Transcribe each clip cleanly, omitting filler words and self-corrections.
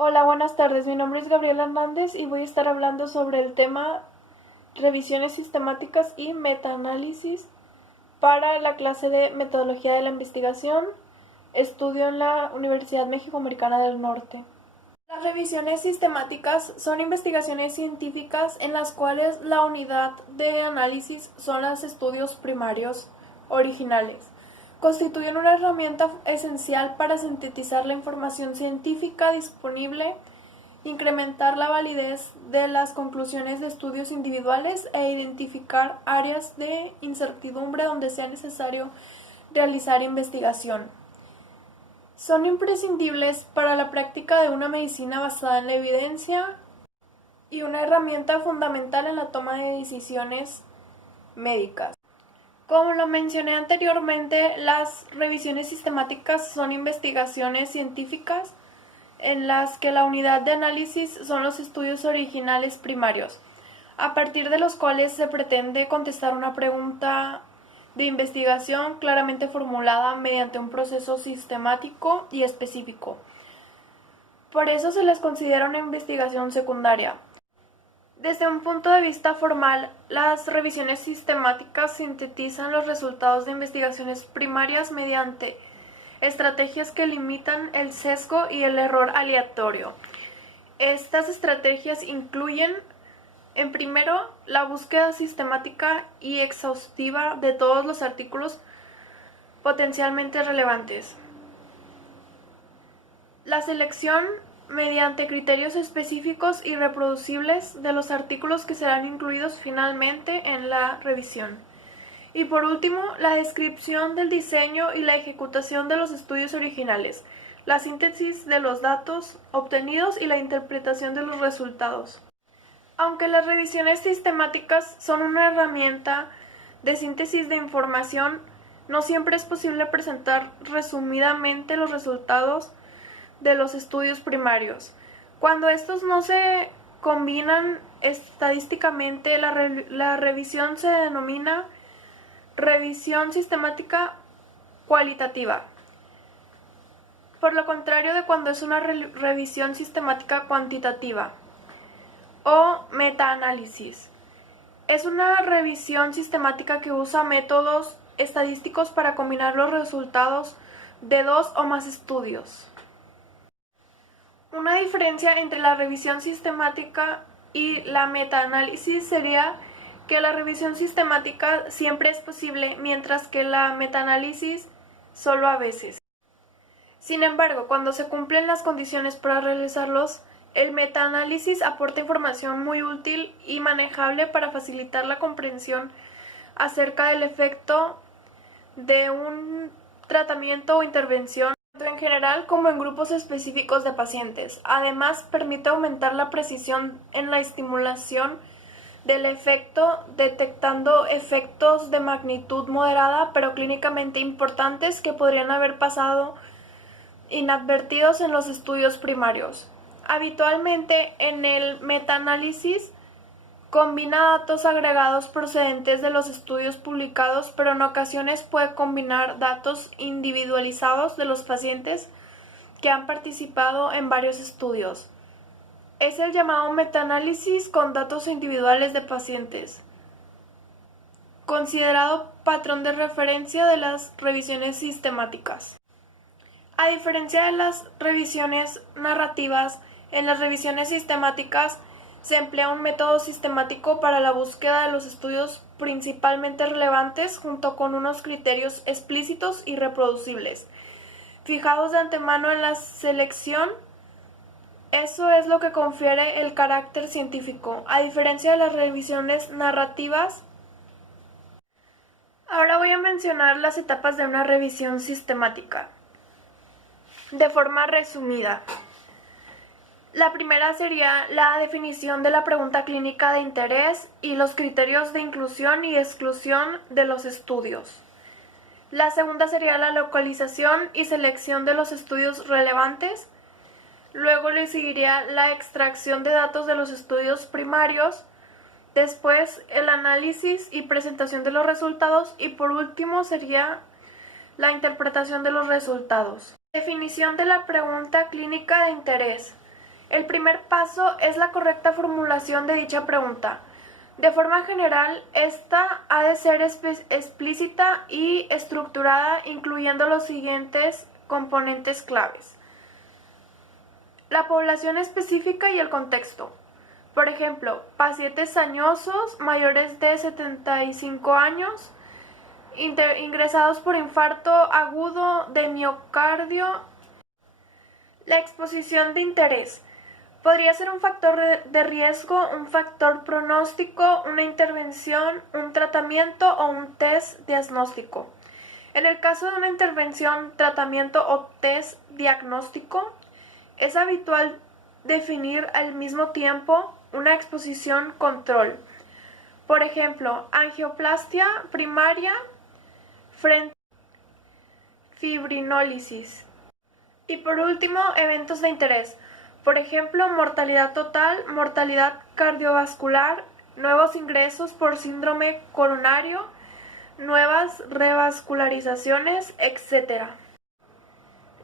Hola, buenas tardes. Mi nombre es Gabriela Hernández y voy a estar hablando sobre el tema revisiones sistemáticas y metaanálisis para la clase de metodología de la investigación. Estudio en la Universidad México-Americana del Norte. Las revisiones sistemáticas son investigaciones científicas en las cuales la unidad de análisis son los estudios primarios originales. Constituyen una herramienta esencial para sintetizar la información científica disponible, incrementar la validez de las conclusiones de estudios individuales e identificar áreas de incertidumbre donde sea necesario realizar investigación. Son imprescindibles para la práctica de una medicina basada en la evidencia y una herramienta fundamental en la toma de decisiones médicas. Como lo mencioné anteriormente, las revisiones sistemáticas son investigaciones científicas en las que la unidad de análisis son los estudios originales primarios, a partir de los cuales se pretende contestar una pregunta de investigación claramente formulada mediante un proceso sistemático y específico. Por eso se les considera una investigación secundaria. Desde un punto de vista formal, las revisiones sistemáticas sintetizan los resultados de investigaciones primarias mediante estrategias que limitan el sesgo y el error aleatorio. Estas estrategias incluyen, en primero, la búsqueda sistemática y exhaustiva de todos los artículos potencialmente relevantes. La selección mediante criterios específicos y reproducibles de los artículos que serán incluidos finalmente en la revisión. Y por último, la descripción del diseño y la ejecutación de los estudios originales, la síntesis de los datos obtenidos y la interpretación de los resultados. Aunque las revisiones sistemáticas son una herramienta de síntesis de información, no siempre es posible presentar resumidamente los resultados de los estudios primarios. Cuando estos no se combinan estadísticamente, la revisión se denomina revisión sistemática cualitativa. Por lo contrario de cuando es una revisión sistemática cuantitativa o metaanálisis. Es una revisión sistemática que usa métodos estadísticos para combinar los resultados de dos o más estudios. Una diferencia entre la revisión sistemática y la metaanálisis sería que la revisión sistemática siempre es posible, mientras que la metaanálisis solo a veces. Sin embargo, cuando se cumplen las condiciones para realizarlos, el metaanálisis aporta información muy útil y manejable para facilitar la comprensión acerca del efecto de un tratamiento o intervención, tanto en general como en grupos específicos de pacientes. Además, permite aumentar la precisión en la estimulación del efecto, detectando efectos de magnitud moderada pero clínicamente importantes que podrían haber pasado inadvertidos en los estudios primarios. Habitualmente, en el metaanálisis combina datos agregados procedentes de los estudios publicados, pero en ocasiones puede combinar datos individualizados de los pacientes que han participado en varios estudios. Es el llamado metaanálisis con datos individuales de pacientes, considerado patrón de referencia de las revisiones sistemáticas. A diferencia de las revisiones narrativas, en las revisiones sistemáticas se emplea un método sistemático para la búsqueda de los estudios principalmente relevantes junto con unos criterios explícitos y reproducibles, fijados de antemano en la selección. Eso es lo que confiere el carácter científico, a diferencia de las revisiones narrativas. Ahora voy a mencionar las etapas de una revisión sistemática, de forma resumida. La primera sería la definición de la pregunta clínica de interés y los criterios de inclusión y exclusión de los estudios. La segunda sería la localización y selección de los estudios relevantes. Luego le seguiría la extracción de datos de los estudios primarios, después el análisis y presentación de los resultados y por último sería la interpretación de los resultados. Definición de la pregunta clínica de interés. El primer paso es la correcta formulación de dicha pregunta. De forma general, esta ha de ser explícita y estructurada, incluyendo los siguientes componentes claves: la población específica y el contexto. Por ejemplo, pacientes añosos mayores de 75 años, ingresados por infarto agudo de miocardio. La exposición de interés. Podría ser un factor de riesgo, un factor pronóstico, una intervención, un tratamiento o un test diagnóstico. En el caso de una intervención, tratamiento o test diagnóstico, es habitual definir al mismo tiempo una exposición control. Por ejemplo, angioplastia primaria frente a fibrinólisis. Y por último, eventos de interés. Por ejemplo, mortalidad total, mortalidad cardiovascular, nuevos ingresos por síndrome coronario, nuevas revascularizaciones, etc.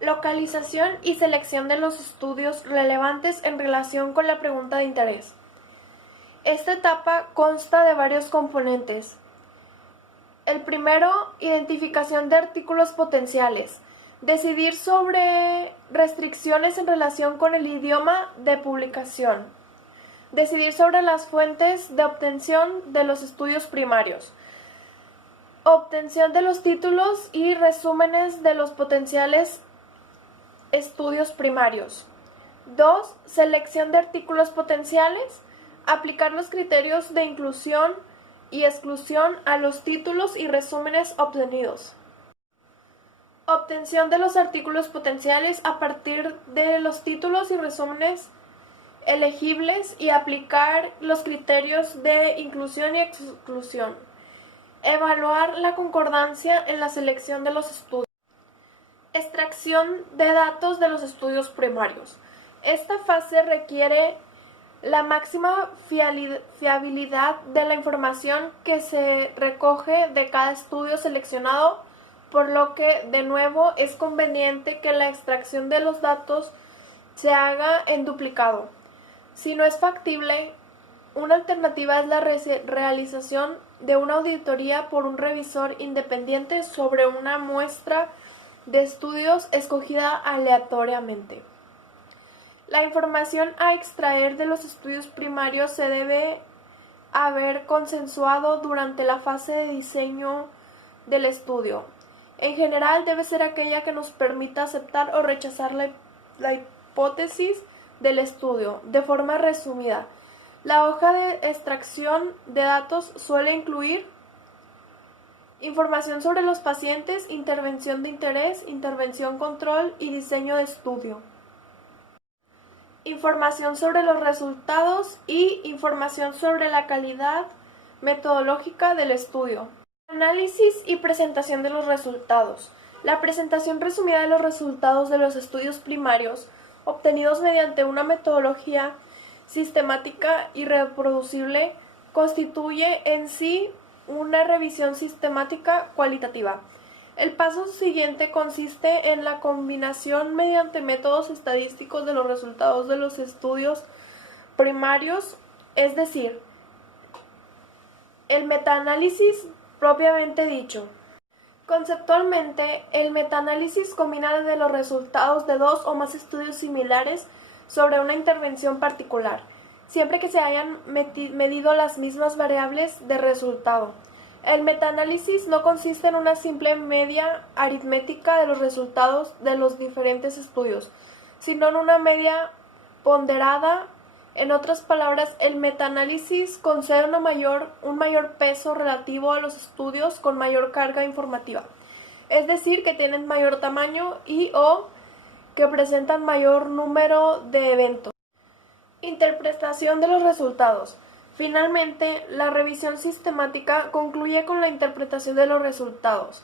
Localización y selección de los estudios relevantes en relación con la pregunta de interés. Esta etapa consta de varios componentes. El primero, identificación de artículos potenciales. Decidir sobre restricciones en relación con el idioma de publicación. Decidir sobre las fuentes de obtención de los estudios primarios. Obtención de los títulos y resúmenes de los potenciales estudios primarios. 2. Selección de artículos potenciales. Aplicar los criterios de inclusión y exclusión a los títulos y resúmenes obtenidos. Obtención de los artículos potenciales a partir de los títulos y resúmenes elegibles y aplicar los criterios de inclusión y exclusión. Evaluar la concordancia en la selección de los estudios. Extracción de datos de los estudios primarios. Esta fase requiere la máxima fiabilidad de la información que se recoge de cada estudio seleccionado, por lo que, de nuevo, es conveniente que la extracción de los datos se haga en duplicado. Si no es factible, una alternativa es la realización de una auditoría por un revisor independiente sobre una muestra de estudios escogida aleatoriamente. La información a extraer de los estudios primarios se debe haber consensuado durante la fase de diseño del estudio. En general, debe ser aquella que nos permita aceptar o rechazar la hipótesis del estudio. De forma resumida, la hoja de extracción de datos suele incluir información sobre los pacientes, intervención de interés, intervención control y diseño de estudio. Información sobre los resultados y información sobre la calidad metodológica del estudio. Análisis y presentación de los resultados. La presentación resumida de los resultados de los estudios primarios obtenidos mediante una metodología sistemática y reproducible constituye en sí una revisión sistemática cualitativa. El paso siguiente consiste en la combinación mediante métodos estadísticos de los resultados de los estudios primarios, es decir, el metaanálisis propiamente dicho. Conceptualmente, el metaanálisis combina de los resultados de dos o más estudios similares sobre una intervención particular, siempre que se hayan medido las mismas variables de resultado. El metaanálisis no consiste en una simple media aritmética de los resultados de los diferentes estudios, sino en una media ponderada. En otras palabras, el metaanálisis concede un mayor peso relativo a los estudios con mayor carga informativa, es decir, que tienen mayor tamaño y o que presentan mayor número de eventos. Interpretación de los resultados. Finalmente, la revisión sistemática concluye con la interpretación de los resultados.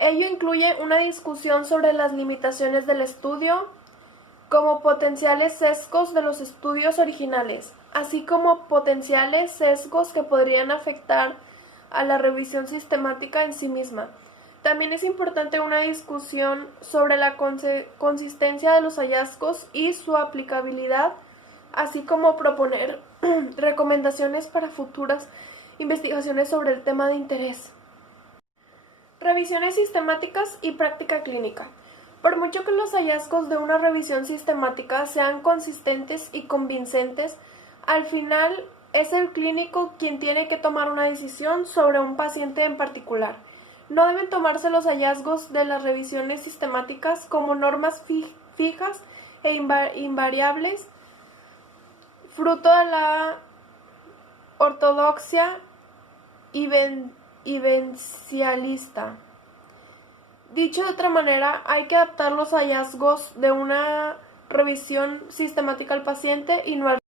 Ello incluye una discusión sobre las limitaciones del estudio, como potenciales sesgos de los estudios originales, así como potenciales sesgos que podrían afectar a la revisión sistemática en sí misma. También es importante una discusión sobre la consistencia de los hallazgos y su aplicabilidad, así como proponer recomendaciones para futuras investigaciones sobre el tema de interés. Revisiones sistemáticas y práctica clínica. Por mucho que los hallazgos de una revisión sistemática sean consistentes y convincentes, al final es el clínico quien tiene que tomar una decisión sobre un paciente en particular. No deben tomarse los hallazgos de las revisiones sistemáticas como normas fijas e invariables, fruto de la ortodoxia vivencialista. Dicho de otra manera, hay que adaptar los hallazgos de una revisión sistemática al paciente y no al